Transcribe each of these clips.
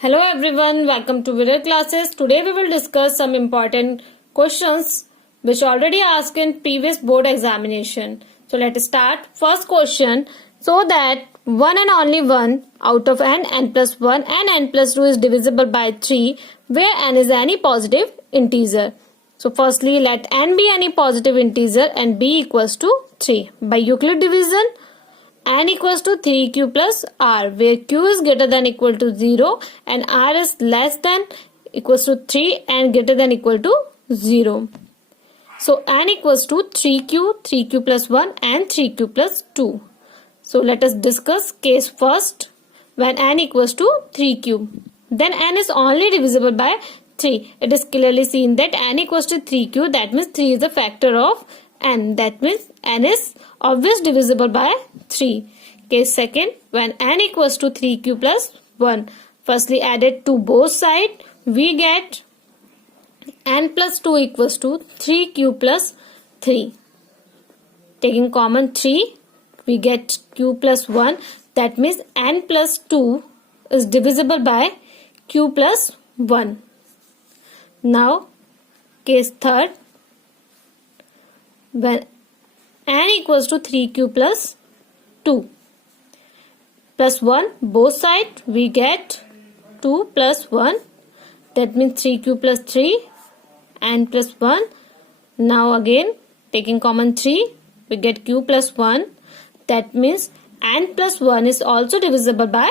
Hello everyone, welcome to Viral Classes. Today we will discuss some important questions which already asked in previous board examination. So let's start. First question, so that one and only one out of n plus 1 and n plus 2 is divisible by 3 where n is any positive integer. So firstly let n be any positive integer and b equals to 3. By Euclid division, n equals to 3q plus r, where q is greater than equal to 0 and r is less than equals to 3 and greater than equal to 0. So n equals to 3q plus 1 and 3q plus 2. So let us discuss case first. When n equals to 3q, then n is only divisible by 3. It is clearly seen that n equals to 3q, that means 3 is a factor of n. That means n is obviously divisible by 3. Case second, when n equals to 3q plus 1. Firstly added to both sides, we get n plus 2 equals to 3q plus 3. Taking common 3, we get q plus 1. That means n plus 2 is divisible by q plus 1. Now, case third, when n equals to 3q plus 2 plus 1, both sides we get 2 plus 1. That means 3q plus 3 n plus 1. Now again taking common 3, we get q plus 1. That means n plus 1 is also divisible by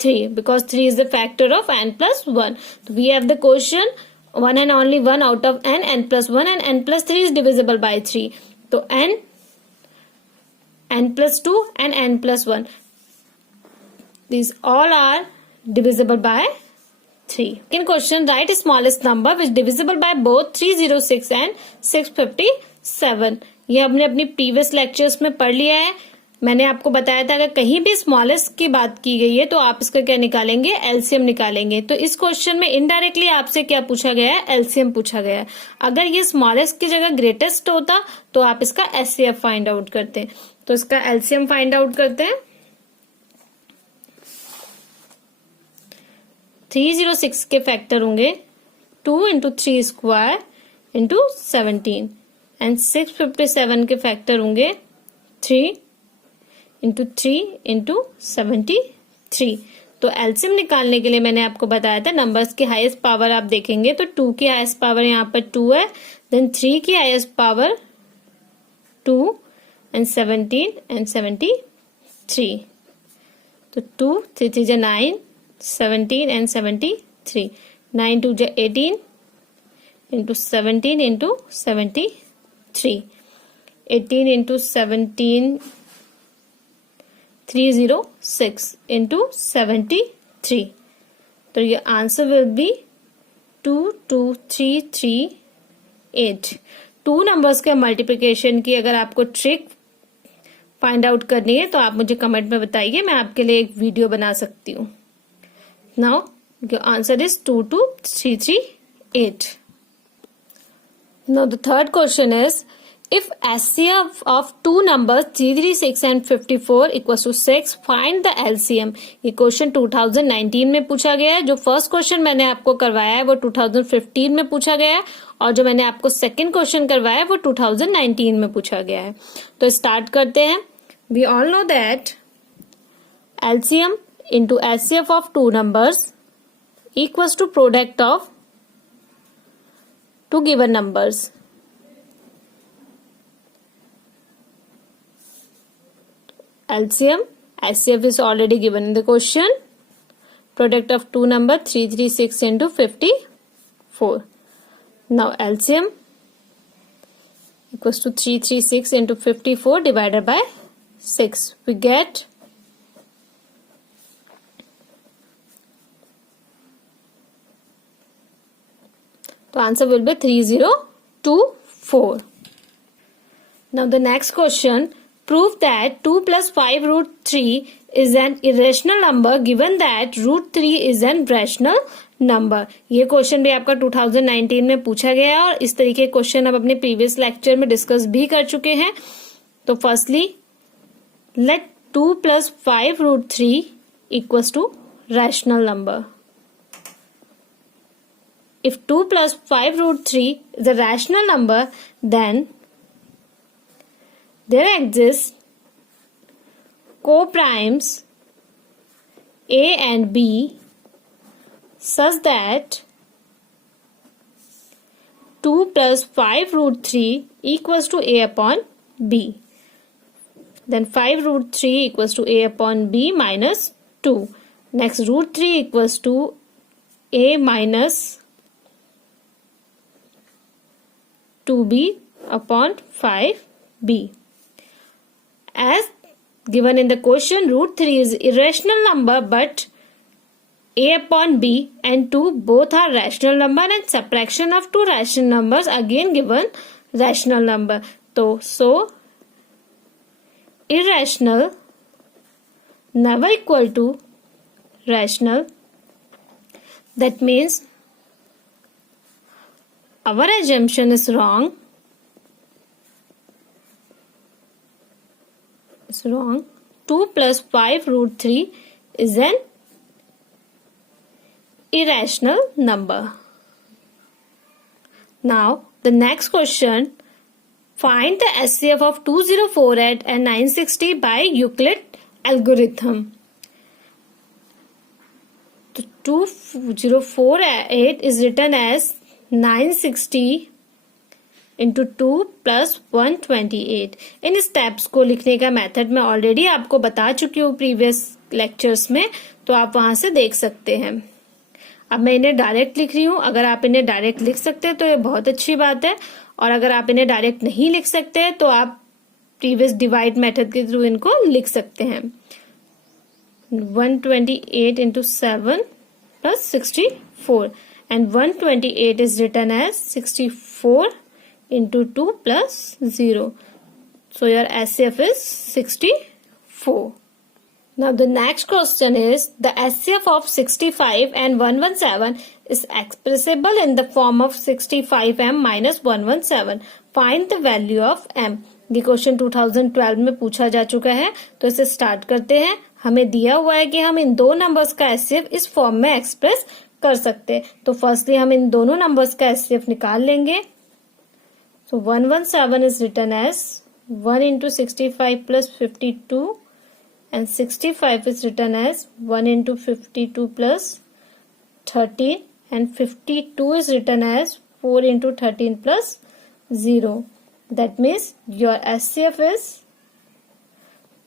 3 because 3 is the factor of n plus 1. So we have the question one and only one out of n plus 1 and n plus 3 is divisible by 3. So n plus 2 and n plus 1. These all are divisible by 3. In question, write smallest number which divisible by both 306 and 657. ये हमने अपनी previous lectures में पढ़ लिया है. मैंने आपको बताया था अगर कहीं भी स्मॉलेस्ट की बात की गई है तो आप इसका क्या निकालेंगे, एलसीएम निकालेंगे. तो इस क्वेश्चन में इनडायरेक्टली आपसे क्या पूछा गया है, एलसीएम पूछा गया है. अगर ये स्मॉलेस्ट की जगह ग्रेटेस्ट होता तो आप इसका एचसीएफ फाइंड आउट करते. तो इसका एलसीएम फाइंड आउट करते हैं. 306 के फैक्टर होंगे 2 इंटू 3 स्क्वायर इंटू 17 एंड 657 के फैक्टर होंगे 3 इंटू 3 इंटू 73. तो एलसीएम निकालने के लिए मैंने आपको बताया था नंबर्स की हाईएस्ट पावर आप देखेंगे तो 2 की हाईएस्ट पावर यहाँ पर 2 है, देन 3 की हाईएस्ट पावर 2 एंड 17 एंड 73. तो 2 3 3 9 17 and 73. 9 2 18 into 17 into 73. 18 into 17 306 into 73. तो ये आंसर विल बी 22338. 2 नंबर्स के मल्टीप्लिकेशन की अगर आपको ट्रिक फाइंड आउट करनी है तो आप मुझे कमेंट में बताइए, मैं आपके लिए एक वीडियो बना सकती हूँ. Now, your answer is 22338. Now, the third question is, if HCF of two numbers 336 and 54 equals to 6, find the LCM. ये क्वेश्चन 2019 में पूछा गया है. जो फर्स्ट क्वेश्चन मैंने आपको करवाया है वो 2015 में पूछा गया है और जो मैंने आपको सेकंड क्वेश्चन करवाया है वो 2019 में पूछा गया है. तो स्टार्ट करते हैं. We all know that LCM into HCF of two numbers equals to product of two given numbers. LCM, HCF is already given in the question. Product of two number 336 into 54. Now LCM equals to 336 into 54 divided by 6. We get the answer will be 3024. Now the next question, prove that 2 plus 5 root 3 is an irrational number given that root 3 is an rational number. ये question भी आपका 2019 में पूछा गया है और इस तरीके के क्वेश्चन आप अपने प्रीवियस लेक्चर में डिस्कस भी कर चुके हैं. तो firstly late 2 plus 5 root 3 equals to rational number. if 2 plus 5 root 3 is a rational number, then there exists co-primes A and B such that 2 plus 5 root 3 equals to A upon B. Then 5 root 3 equals to A upon B minus 2. Next, root 3 equals to A minus 2B upon 5B. As given in the question, root 3 is irrational number, but A upon B and 2 both are rational number, and subtraction of two rational numbers again given rational number. So irrational never equal to rational. That means our assumption is wrong. It's wrong. 2 plus 5 root 3 is an irrational number. Now the next question, find the SCF of 2048 and 960 by Euclid algorithm. So 2048 is written as 960 into 2 plus 128. In steps को लिखने का method मैं already आपको बता चुकी हूँ previous lectures में, तो आप वहां से देख सकते हैं. अब मैं इन्हें डायरेक्ट लिख रही हूँ. अगर आप इन्हें डायरेक्ट लिख सकते हैं तो ये बहुत अच्छी बात है, और अगर आप इन्हें डायरेक्ट नहीं लिख सकते हैं तो आप प्रीवियस डिवाइड मेथड के थ्रू इनको लिख सकते हैं. 128 into 7 plus 64, and 128 is written as 64 into 2 plus 0. So your SCF is 64. Now the next question is, the SCF of 65 and 117 is expressible in the form of 65m minus 117. Find the value of m. ये question 2012 में पूछा जा चुका है, तो इसे start करते हैं. हमें दिया हुआ है कि हम इन दो नंबर्स का एचसीएफ इस फॉर्म में एक्सप्रेस कर सकते हैं. तो फर्स्टली हम इन दोनों नंबर्स का एचसीएफ निकाल लेंगे. सो 117 is written as 1 into 65 plus 52, and 65 is written as 1 into 52 plus 13, and 52 is written as 4 into 13 plus 0. That means your SCF is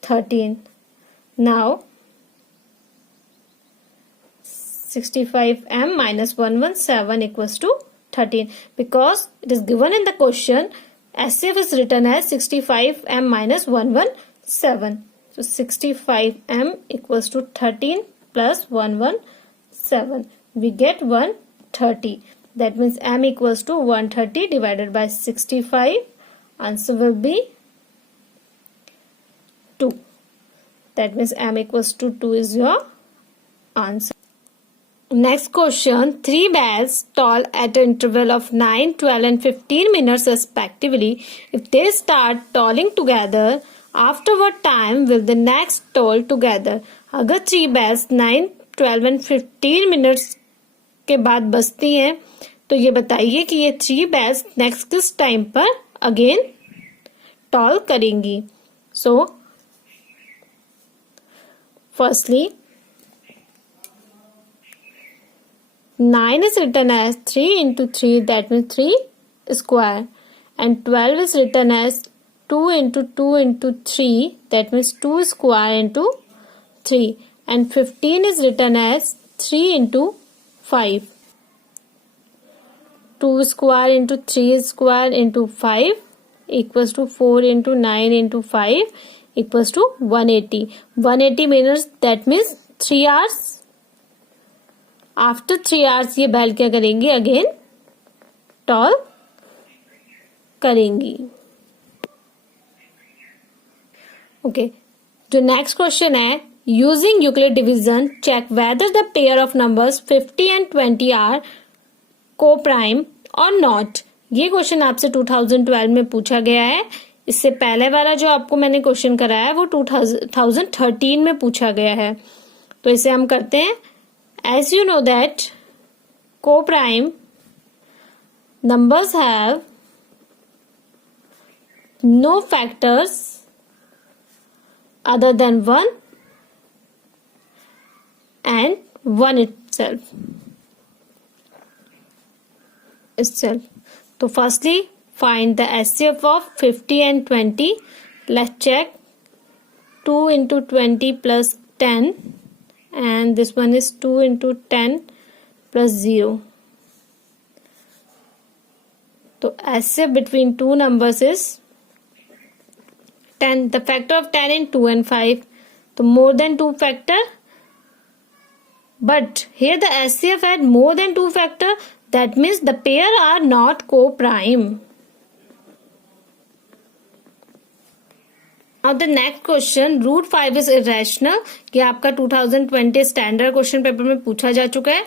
13. Now 65m minus 117 equals to 13. Because it is given in the question, SCF is written as 65m minus 117. So 65m equals to 13 plus 117. We get 130. That means m equals to 130 divided by 65. Answer will be 2. That means m equals to 2 is your answer. Next question, 3 bears toll at an interval of 9, 12 and 15 minutes respectively. If they start tolling together, after what time will the next toll together? अगर 3 bears 9, 12 and 15 minutes के बाद बजती हैं, तो ये बताइए कि ये 3 bears नेक्स्ट किस टाइम पर अगेन टॉल करेंगी. So firstly 9 is written as 3 into 3, that means 3 square, and 12 is written as 2 into 2 into 3, that means 2 square into 3, and 15 is written as 3 into 5. 2 square into 3 square into 5 equals to 4 into 9 into 5 equals to 180. 180 minutes, that means 3 hours. After 3 hours ये bell क्या करेंगी? Again toll करेंगी. Okay, जो next question है, using Euclid division check whether the pair of numbers 50 and 20 are coprime और not. ये question आपसे 2012 में पूछा गया है. इससे पहले वाला जो आपको मैंने क्वेश्चन कराया है वो 2013 में पूछा गया है. तो इसे हम करते हैं. As you know that co-prime numbers have no factors other than 1 and 1 itself. So firstly, find the HCF of 50 and 20. Let's check. 2 into 20 plus 10, and this one is 2 into 10 plus 0. So HCF between two numbers is 10. The factor of 10 in 2 and 5. So more than 2 factor. But here the HCF had more than 2 factor. That means the pair are not co-prime. Now the next question, root 5 is irrational. ये आपका 2020 standard question paper में पूछा जा चुका है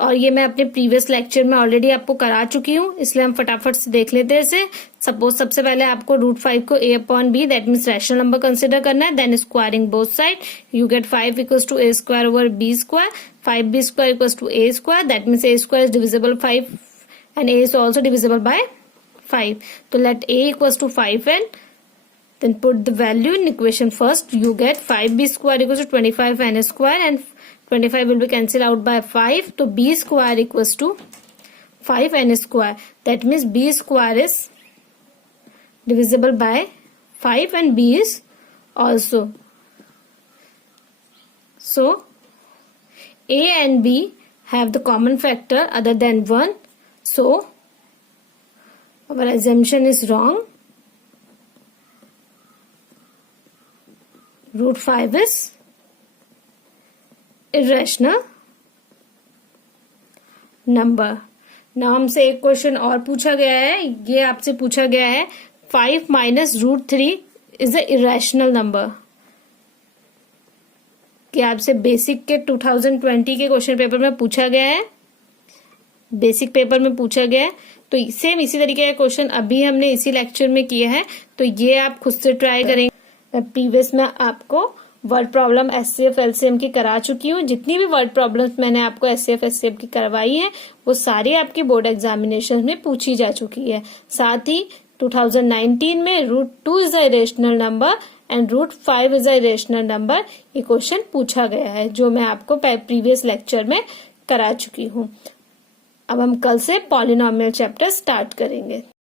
और ये मैं अपने प्रीवियस लेक्चर में ऑलरेडी आपको करा चुकी हूँ, इसलिए हम फटाफट से देख लेते हैं इसे. सपोज सबसे पहले आपको रूट 5 को a upon b that means rational number consider करना है. Then squaring both side you get 5 equals to a square over b square. 5b square equals to a square. That means a square is divisible 5 and a is also divisible by 5. तो let a equals to 5 and then put the value in equation first. You get 5b square equals to 25n square and 25 will be cancelled out by 5. So b square equals to 5n square. That means b square is divisible by 5 and b is also. So a and b have the common factor other than 1. So our assumption is wrong. Root 5 is irrational number. Now हमसे एक question और पूछा गया है. ये आपसे पूछा गया है 5 minus root 3 is a irrational number. कि आपसे बेसिक के 2020 के क्वेश्चन पेपर में पूछा गया है, बेसिक पेपर में पूछा गया है. तो सेम इसी तरीके का क्वेश्चन अभी हमने इसी लेक्चर में किया है. तो ये आप खुद से ट्राई करेंगे. प्रीवियस में आपको वर्ड प्रॉब्लम एचसीएफ एलसीएम की करा चुकी हूँ. जितनी भी वर्ड प्रॉब्लम्स मैंने आपको एचसीएफ एलसीएम की करवाई है वो सारी आपकी बोर्ड एग्जामिनेशन में पूछी जा चुकी है. साथ ही 2019 में root 2 is a irrational number and root 5 is a irrational number ये क्वेश्चन पूछा गया है, जो मैं आपको प्रीवियस लेक्चर में करा चुकी हूँ. अब हम कल से पॉलिनोमियल चैप्टर स्टार्ट करेंगे.